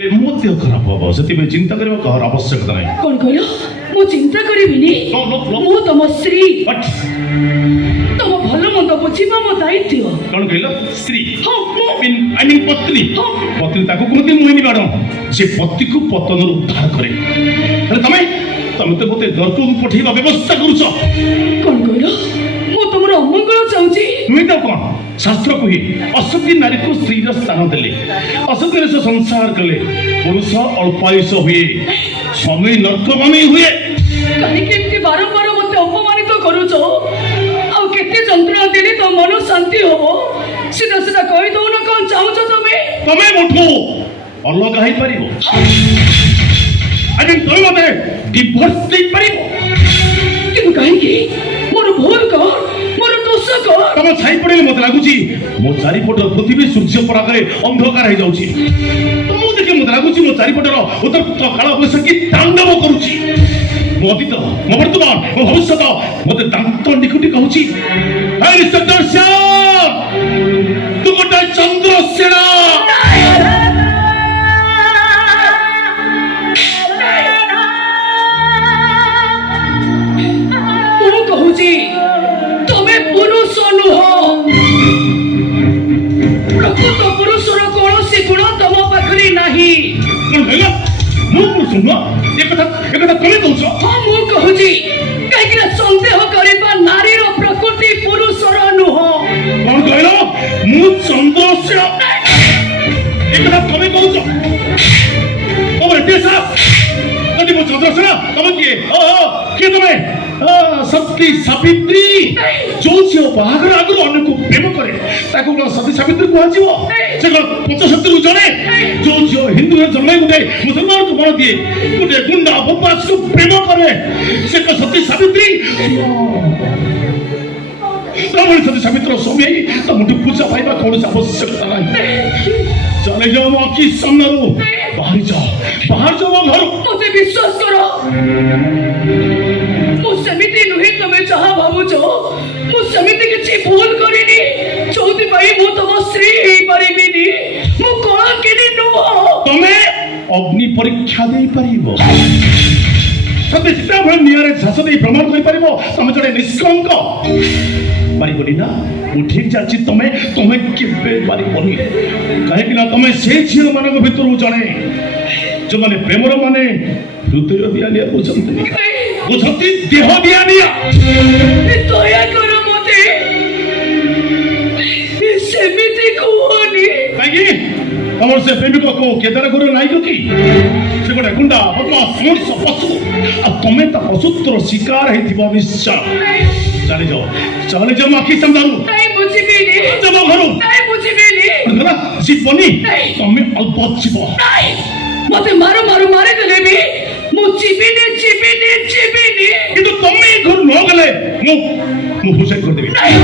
मत खराब हम से चिंता करने कहार आवश्यकता नहीं। कौन कहलो मु चिंता करिबिनी मु तम स्त्री तम भल मंद बुझिबा मो दायित्व। कौन कहलो स्त्री? हां आई मीन पत्नी। पत्नी ताको कहते मोहिनी मैडम से पति को पतन उद्धार करे। अरे तमे तमे तो मते दरको पठेबा व्यवस्था करूछ। कौन कहलो मु तमरो अमंगल चाहूची। तुई तो कौन शास्त्र कही अशुद्धि नारी को स्त्री स्थान देले अशुद्धि से संसार कले पुरुष अल्पायुष हुए समय नर्कगामी हुए। काहे केमती बारंबार मते अपमानित करूछ आ केते जंत्रणा देले तो मन शांति होबो सीधा सीधा कहि दो ना कोन चाहूछ तमे। तमे मुठो अलग होई परिबो अजन तमे मते डिवोर्स दे परिबो किनु काहे की मोर भूल को मोर दोष को तम छाई पड़े मत लागुची मो चारिपट पृथ्वी सूर्य परागरे अंधकार हो जाउची। तो मु देखे मत लागुची मो चारिपटर उत्तप्त काल बैसाखी तांडव करूची। मो अतीत मो वर्तमान मो भविष्यत मते दांत निकुटी कहूची हे इंस्पेक्टर श्याम तू गोटे चंद्रसेना। मु कहूची तमे पुरुष नुह प्रकृत पुरुषर कौनसी गुण तम पाखरे नाही। कौन कहला मु पुरुष नुह एक कथा तमे कहूछ। हां मु कहूची काहे कि संदेह करिबा नारीर प्रकृति पुरुषर नुह। कौन कहला मु चंद्रसेना एक कथा तमे कहूछ। ओ रे साहब कदी मु चंद्रसेना तमे के तमे सती सावित्री जो झील बाहागर आगु अन्य को प्रेम करे ताको सती सावित्री कहजिवो से पंचशत्री जणे जो झील हिंदू जन्म गुटे मुसलमान को बण दिए गुटे गुंडा बदमाश को प्रेम करे से सती सावित्री तमन सती सावित्री समय तमटु पूजा पाइबा कौन आवश्यकता नहीं। चले जाओ आखि सामने बाहर जाओ घर मते विश्वास करो मु समिति नुहे तमे जहा भाबुछ मु समिति किछि भूल करिनी चौथी पाई मु तम स्त्री हे परिबिनी मु कोन केनी नुह। तमे अग्नि परीक्षा दे परिबो सते चिता भय नियारे झास दे प्रमाण करि परिबो तमे जडे निष्कलंक परिबोनी ना मु ठीक जाछि तमे केबे परिबोनी काहे कि ना तमे से झियो मानक भितरु जणे जो माने प्रेमर माने हृदय दिया लिया बुझंती देह दिया लिया। दया करो मते सेमिति कोनी काहे हमर से प्रेमिक को केदार गुरु नाई की से गोटे गुंडा बदमाश मनुष्य पशु आ तमे ता पशुत्वर शिकार हेतिबो निश्चय। चले जाओ आखि सामने नहीं बुझिबेनी जब घरु नहीं बुझिबेनी गला जीवनी तमे अल्प जीव नहीं मते मारो मारे देले भी मु चिबिनी किंतु तमे घर न गले मु हुसैन कर देबी नहीं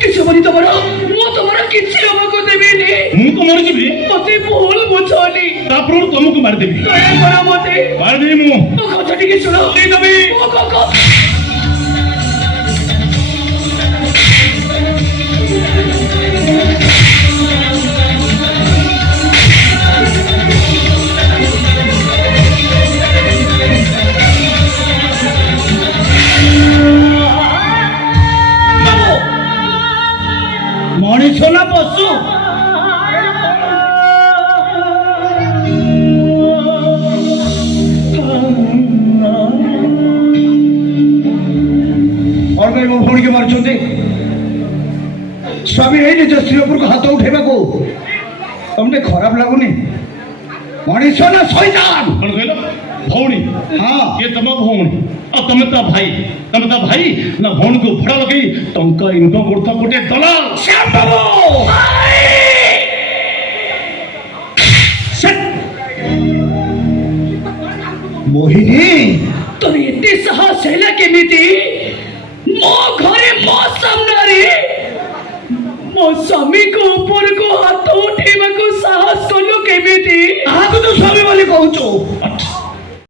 किछ बनी तमरो मु तमरो किछ हम को देबेनी मु को मर जीबी मते भूल बुझोनी तापर तुमको मार देबी दया करो मते मार देबी मु ओ कथा टिके सुनो नहीं देबी को मनीष ना पशु और कहीं वो भूल के मार चुके स्वामी है निज स्त्री ऊपर को हाथ उठेबा को तुमने खराब लगुनी मनीष ना शैतान कौन कहलो भौणी। हां ये तम भौणी आ तमे ता भाई ना भौणी को भड़ा लगे टंका इनकम करता गोटे दलाल श्याम बाबू मोहिनी तोरे एते साहस हैला केमिति मो घरे मो सामने मो स्वामी को ऊपर को हाथ उठेबा को साहस कलो केमिति आगु तो स्वामी वाली कहूचो